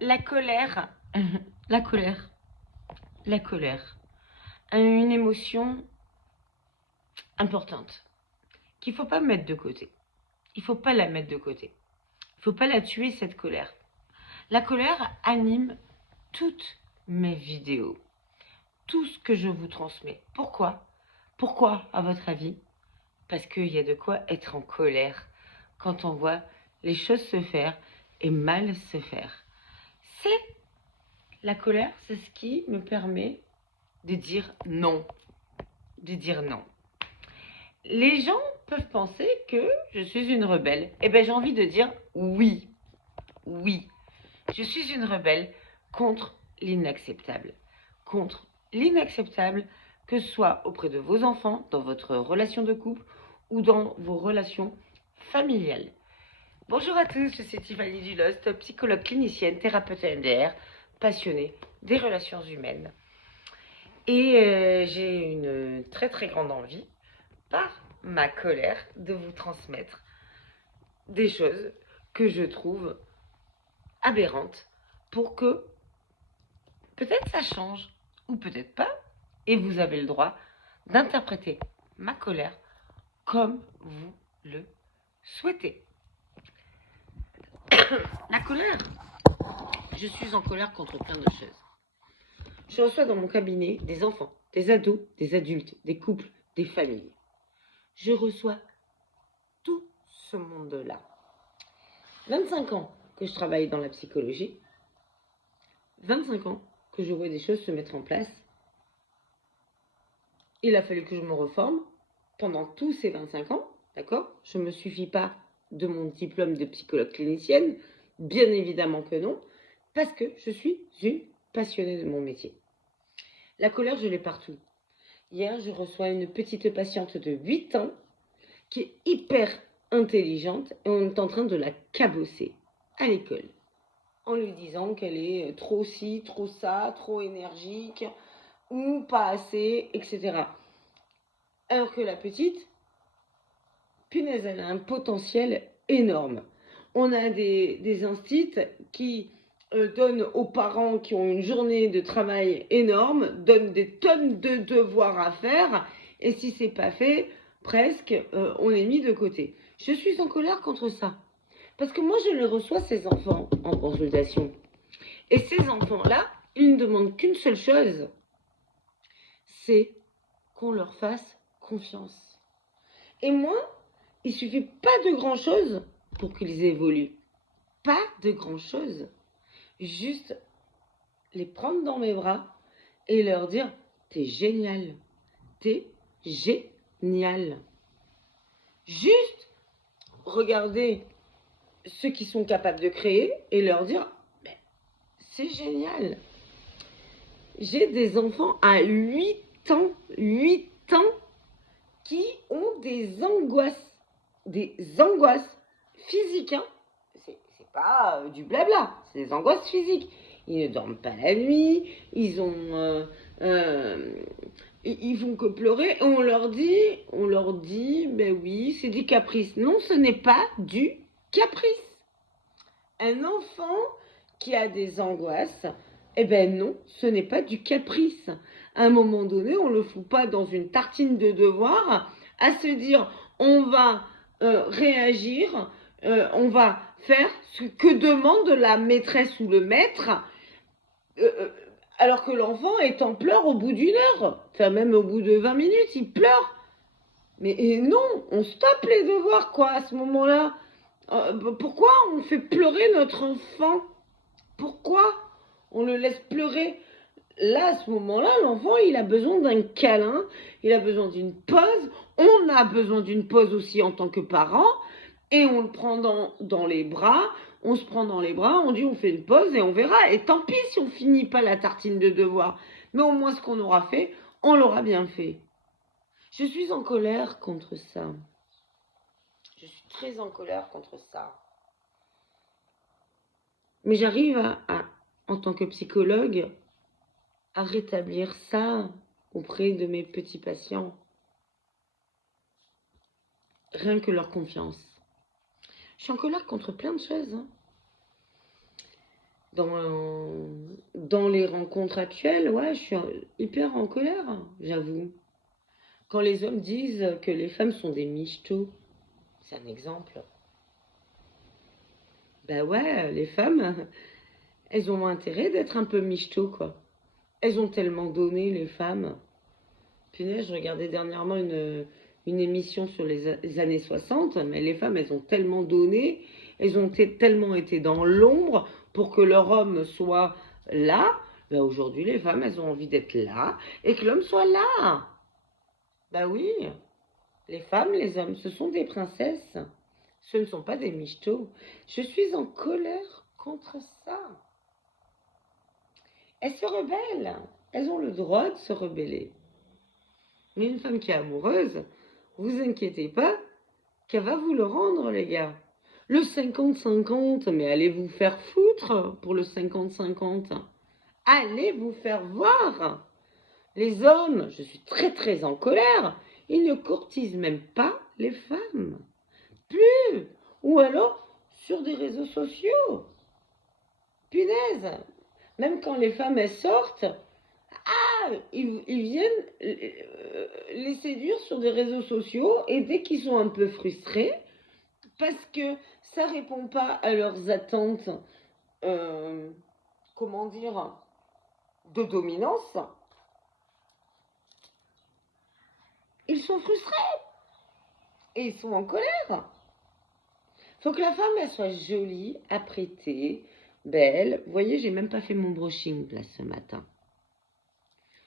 La colère, la colère, la colère, une émotion importante qu'il ne faut pas mettre de côté. Il ne faut pas la mettre de côté. Il ne faut pas la tuer, cette colère. La colère anime toutes mes vidéos, tout ce que je vous transmets. Pourquoi? Pourquoi, à votre avis? Parce qu'il y a de quoi être en colère quand on voit les choses se faire et mal se faire. C'est la colère, c'est ce qui me permet de dire non. De dire non. Les gens peuvent penser que je suis une rebelle. Eh bien, j'ai envie de dire oui. Oui. Je suis une rebelle contre l'inacceptable. Contre l'inacceptable, que ce soit auprès de vos enfants, dans votre relation de couple ou dans vos relations familiales. Bonjour à tous, je suis Tiffany Dulost, psychologue clinicienne, thérapeute MDR, passionnée des relations humaines. Et j'ai une très très grande envie, par ma colère, de vous transmettre des choses que je trouve aberrantes pour que peut-être ça change ou peut-être pas. Et vous avez le droit d'interpréter ma colère comme vous le souhaitez. La colère, je suis en colère contre plein de choses. Je reçois dans mon cabinet des enfants, des ados, des adultes, des couples, des familles. Je reçois tout ce monde-là. 25 ans que je travaille dans la psychologie, 25 ans que je vois des choses se mettre en place. Il a fallu que je me reforme pendant tous ces 25 ans, d'accord? Je ne me suffis pas de mon diplôme de psychologue clinicienne, bien évidemment que non, parce que je suis une passionnée de mon métier. La colère, je l'ai partout. Hier, je reçois une petite patiente de 8 ans qui est hyper intelligente et on est en train de la cabosser à l'école en lui disant qu'elle est trop ci, trop ça, trop énergique ou pas assez, etc. Alors que la petite, punaise, elle a un potentiel énorme. On a des instits qui donnent aux parents qui ont une journée de travail énorme, donnent des tonnes de devoirs à faire, et si c'est pas fait, presque, on est mis de côté. Je suis en colère contre ça. Parce que moi, je les reçois, ces enfants, en consultation. Et ces enfants-là, ils ne demandent qu'une seule chose, c'est qu'on leur fasse confiance. Et moi, il suffit pas de grand-chose pour qu'ils évoluent. Pas de grand-chose. Juste les prendre dans mes bras et leur dire « T'es génial. T'es génial. » Juste regarder ceux qui sont capables de créer et leur dire « C'est génial. » J'ai des enfants à 8 ans, qui ont des angoisses physiques, hein. C'est pas du blabla, c'est des angoisses physiques. Ils ne dorment pas la nuit, ils font que pleurer, et on leur dit, ben oui, c'est du caprice. Non, ce n'est pas du caprice. Un enfant qui a des angoisses, eh ben non, ce n'est pas du caprice. À un moment donné, on ne le fout pas dans une tartine de devoirs à se dire on va réagir, on va faire ce que demande la maîtresse ou le maître, alors que l'enfant est en pleurs au bout d'une heure, enfin même au bout de 20 minutes, il pleure. Mais non, on stoppe les devoirs, quoi, à ce moment-là. Pourquoi on fait pleurer notre enfant? Pourquoi on le laisse pleurer? Là, à ce moment-là, l'enfant, il a besoin d'un câlin, il a besoin d'une pause. On a besoin d'une pause aussi en tant que parent. Et on le prend dans les bras, on se prend dans les bras, on dit on fait une pause et on verra. Et tant pis si on finit pas la tartine de devoirs. Mais au moins ce qu'on aura fait, on l'aura bien fait. Je suis en colère contre ça. Je suis très en colère contre ça. Mais j'arrive en tant que psychologue, à rétablir ça auprès de mes petits patients. Rien que leur confiance. Je suis en colère contre plein de choses, hein. Dans, dans les rencontres actuelles, ouais, je suis hyper en colère, j'avoue. Quand les hommes disent que les femmes sont des michtos, c'est un exemple. Bah ouais, les femmes, elles ont intérêt d'être un peu michtos, quoi. Elles ont tellement donné, les femmes. Punaise, je regardais dernièrement une émission sur les années 60, mais les femmes, elles ont tellement donné, elles ont tellement été dans l'ombre pour que leur homme soit là. Ben aujourd'hui, les femmes, elles ont envie d'être là et que l'homme soit là. Ben oui, les femmes, les hommes, ce sont des princesses. Ce ne sont pas des michetots. Je suis en colère contre ça. Elles se rebellent. Elles ont le droit de se rebeller. Mais une femme qui est amoureuse, vous inquiétez pas qu'elle va vous le rendre, les gars. Le 50-50, mais allez vous faire foutre pour le 50-50. Allez vous faire voir. Les hommes, je suis très très en colère, ils ne courtisent même pas les femmes. Plus. Ou alors sur des réseaux sociaux. Punaise. Même quand les femmes elles sortent, ils viennent les séduire sur des réseaux sociaux et dès qu'ils sont un peu frustrés, parce que ça répond pas à leurs attentes, euh, comment dire, de dominance, ils sont frustrés et ils sont en colère. Faut que la femme elle soit jolie, apprêtée, belle. Vous voyez, j'ai même pas fait mon brushing là ce matin.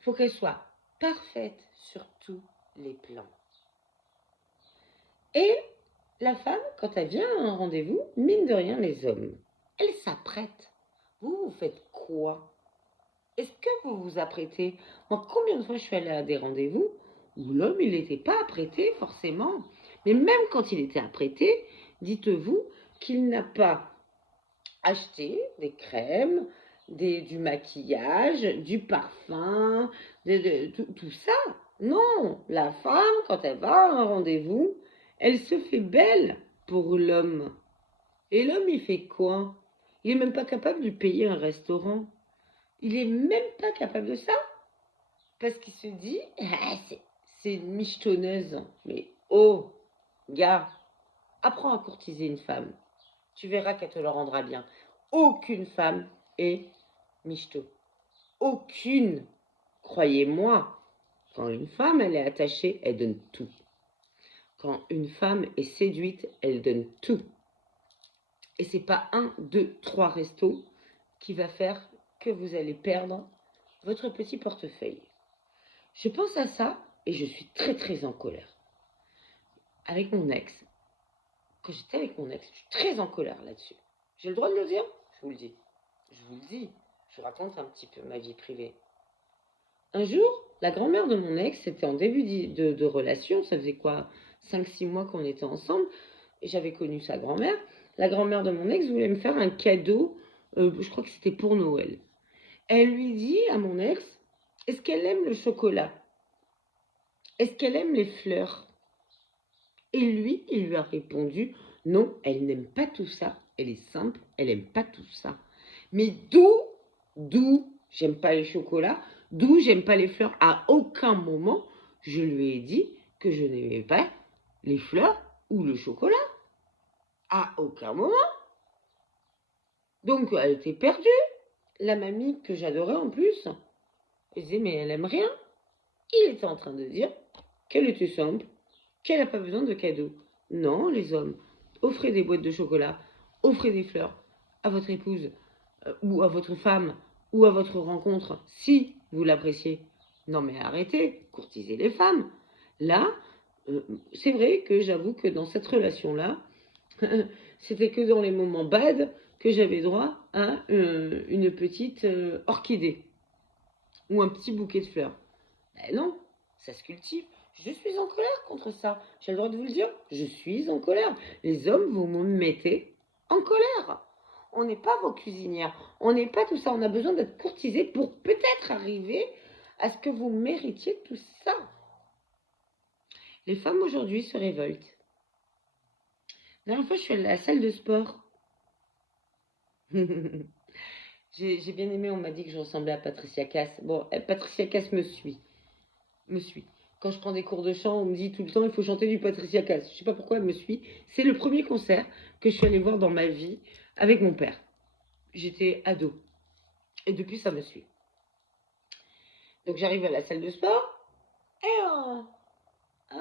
Faut qu'elle soit parfaite sur tous les plans. Et la femme, quand elle vient à un rendez-vous, mine de rien, les hommes, elle s'apprête. Vous, vous faites quoi? Est-ce que vous vous apprêtez? Moi, combien de fois je suis allée à des rendez-vous où l'homme, il n'était pas apprêté forcément. Mais même quand il était apprêté, dites-vous qu'il n'a pas acheté des crèmes, du maquillage, du parfum, tout ça. Non, la femme, quand elle va à un rendez-vous, elle se fait belle pour l'homme. Et l'homme, il fait quoi? Il n'est même pas capable de payer un restaurant. Il est même pas capable de ça. Parce qu'il se dit, ah, c'est une michetonneuse. Mais oh, gars, apprends à courtiser une femme. Tu verras qu'elle te le rendra bien. Aucune femme est michto. Aucune. Croyez-moi, quand une femme, elle est attachée, elle donne tout. Quand une femme est séduite, elle donne tout. Et c'est pas 1, 2, 3 restos qui va faire que vous allez perdre votre petit portefeuille. Je pense à ça et je suis très très en colère. Avec mon ex, quand j'étais avec mon ex, je suis très en colère là-dessus. J'ai le droit de le dire? Je vous le dis. Je vous le dis. Je vous raconte un petit peu ma vie privée. Un jour, la grand-mère de mon ex, c'était en début de relation, ça faisait quoi, 5-6 mois qu'on était ensemble, et j'avais connu sa grand-mère. La grand-mère de mon ex voulait me faire un cadeau, je crois que c'était pour Noël. Elle lui dit à mon ex, est-ce qu'elle aime le chocolat? Est-ce qu'elle aime les fleurs? Et lui, il lui a répondu, non, elle n'aime pas tout ça, elle est simple, elle n'aime pas tout ça. Mais d'où, j'aime pas les chocolats, d'où j'aime pas les fleurs. À aucun moment, je lui ai dit que je n'aimais pas les fleurs ou le chocolat. À aucun moment. Donc, elle était perdue. La mamie que j'adorais en plus, elle disait, mais elle aime rien. Il était en train de dire qu'elle était simple, qu'elle n'a pas besoin de cadeaux. Non, les hommes, offrez des boîtes de chocolat, offrez des fleurs à votre épouse, ou à votre femme, ou à votre rencontre, si vous l'appréciez. Non mais arrêtez, courtisez les femmes. Là, c'est vrai que j'avoue que dans cette relation-là, c'était que dans les moments bad que j'avais droit à une petite orchidée ou un petit bouquet de fleurs. Ben non, ça se cultive. Je suis en colère contre ça. J'ai le droit de vous le dire. Je suis en colère. Les hommes, vous me mettez en colère. On n'est pas vos cuisinières. On n'est pas tout ça. On a besoin d'être courtisés pour peut-être arriver à ce que vous méritiez tout ça. Les femmes aujourd'hui se révoltent. La dernière fois, je suis allée à la salle de sport. J'ai bien aimé, on m'a dit que je ressemblais à Patricia Cass. Bon, Patricia Cass me suit. Me suit. Quand je prends des cours de chant, on me dit tout le temps il faut chanter du Patricia Cass. Je sais pas pourquoi elle me suit. C'est le premier concert que je suis allée voir dans ma vie avec mon père. J'étais ado. Et depuis, ça me suit. Donc j'arrive à la salle de sport et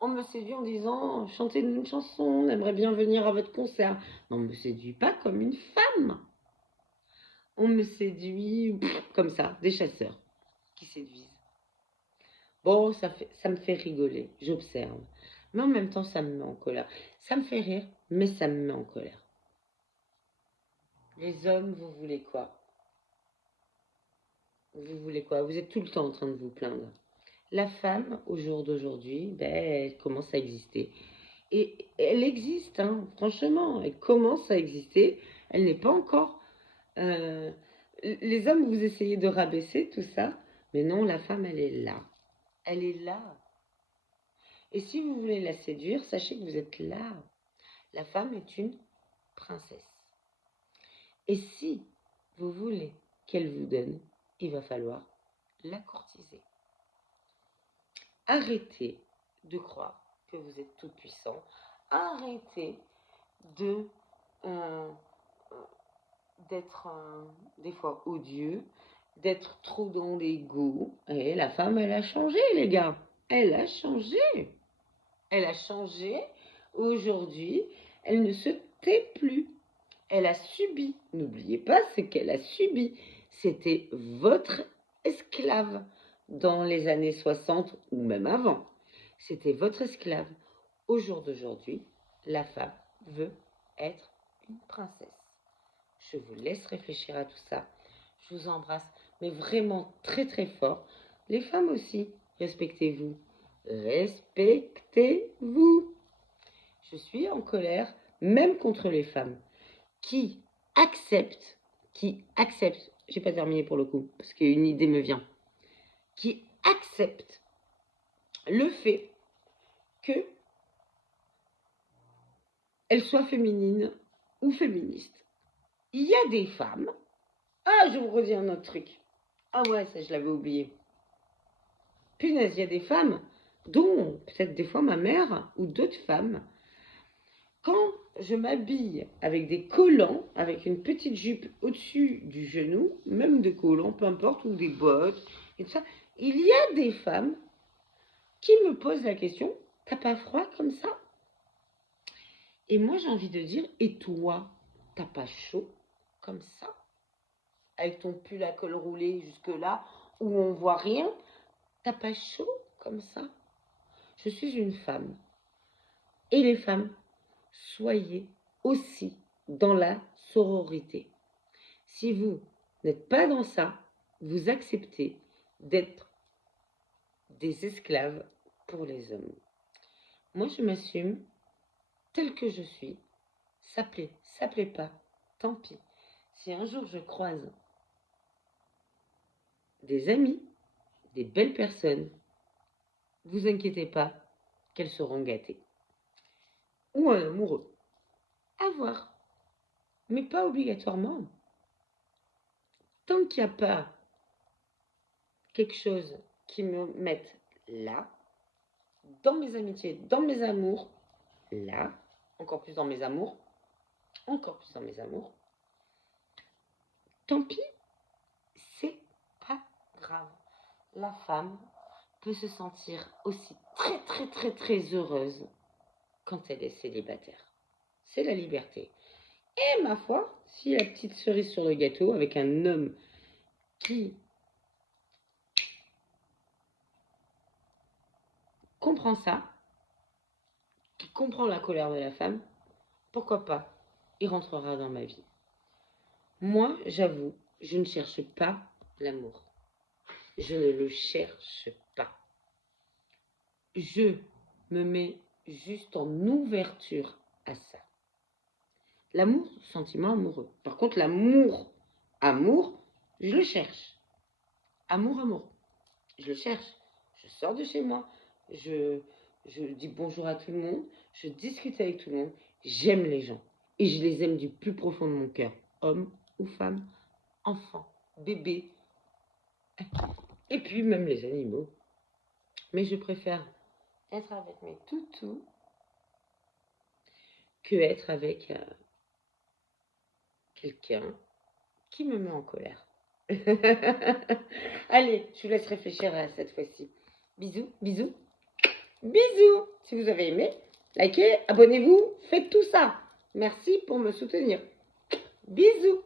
on me séduit en disant chantez-nous une chanson, on aimerait bien venir à votre concert. Mais on ne me séduit pas comme une femme. On me séduit comme ça, des chasseurs qui séduisent. Bon, ça me fait rigoler, j'observe. Mais en même temps, ça me met en colère. Ça me fait rire, mais ça me met en colère. Les hommes, vous voulez quoi? Vous voulez quoi? Vous êtes tout le temps en train de vous plaindre. La femme, au jour d'aujourd'hui, ben, elle commence à exister. Et elle existe, hein, franchement, elle commence à exister. Elle n'est pas encore... euh, les hommes, vous essayez de rabaisser tout ça, mais non, la femme, elle est là. Elle est là. Et si vous voulez la séduire, sachez que vous êtes là. La femme est une princesse. Et si vous voulez qu'elle vous donne, il va falloir la courtiser. Arrêtez de croire que vous êtes tout puissant. Arrêtez de euh, d'être des fois odieux, d'être trop dans l'ego. Et la femme, elle a changé, les gars. Elle a changé. Elle a changé. Aujourd'hui, elle ne se tait plus. Elle a subi. N'oubliez pas ce qu'elle a subi. C'était votre esclave dans les années 60 ou même avant. C'était votre esclave. Au jour d'aujourd'hui, la femme veut être une princesse. Je vous laisse réfléchir à tout ça. Je vous embrasse, mais vraiment très très fort. Les femmes aussi, respectez-vous. Respectez-vous. Je suis en colère, même contre les femmes qui acceptent, j'ai pas terminé pour le coup, parce qu'une idée me vient, qui acceptent le fait que elles soient féminines ou féministes. Il y a des femmes, je vous redis un autre truc, ouais, ça je l'avais oublié, punaise, il y a des femmes, dont peut-être des fois ma mère ou d'autres femmes, quand je m'habille avec des collants, avec une petite jupe au-dessus du genou, même des collants, peu importe, ou des bottes, et tout ça, il y a des femmes qui me posent la question, t'as pas froid comme ça? Et moi j'ai envie de dire, et toi, t'as pas chaud comme ça? Avec ton pull à col roulé jusque-là, où on voit rien, t'as pas chaud comme ça? Je suis une femme. Et les femmes, soyez aussi dans la sororité. Si vous n'êtes pas dans ça, vous acceptez d'être des esclaves pour les hommes. Moi, je m'assume tel que je suis. Ça plaît pas, tant pis. Si un jour je croise des amis, des belles personnes, vous inquiétez pas qu'elles seront gâtées. Ou un amoureux. À voir. Mais pas obligatoirement. Tant qu'il n'y a pas quelque chose qui me mette là, dans mes amitiés, dans mes amours, là, encore plus dans mes amours, tant pis, c'est pas grave. La femme peut se sentir aussi très très très très heureuse quand elle est célibataire. C'est la liberté. Et ma foi, si la petite cerise sur le gâteau avec un homme qui comprend ça, qui comprend la colère de la femme, pourquoi pas, il rentrera dans ma vie. Moi, j'avoue, je ne cherche pas l'amour. Je ne le cherche pas. Je me mets juste en ouverture à ça. L'amour, sentiment amoureux. Par contre, amour, je le cherche. Amour, je le cherche. Je sors de chez moi, je dis bonjour à tout le monde, je discute avec tout le monde, j'aime les gens. Et je les aime du plus profond de mon cœur, homme ou femme, enfants, bébés, et puis même les animaux. Mais je préfère être avec mes toutous que être avec quelqu'un qui me met en colère. Allez, je vous laisse réfléchir à cette fois-ci. Bisous, bisous, bisous. Si vous avez aimé, likez, abonnez-vous, faites tout ça. Merci pour me soutenir. Bisous.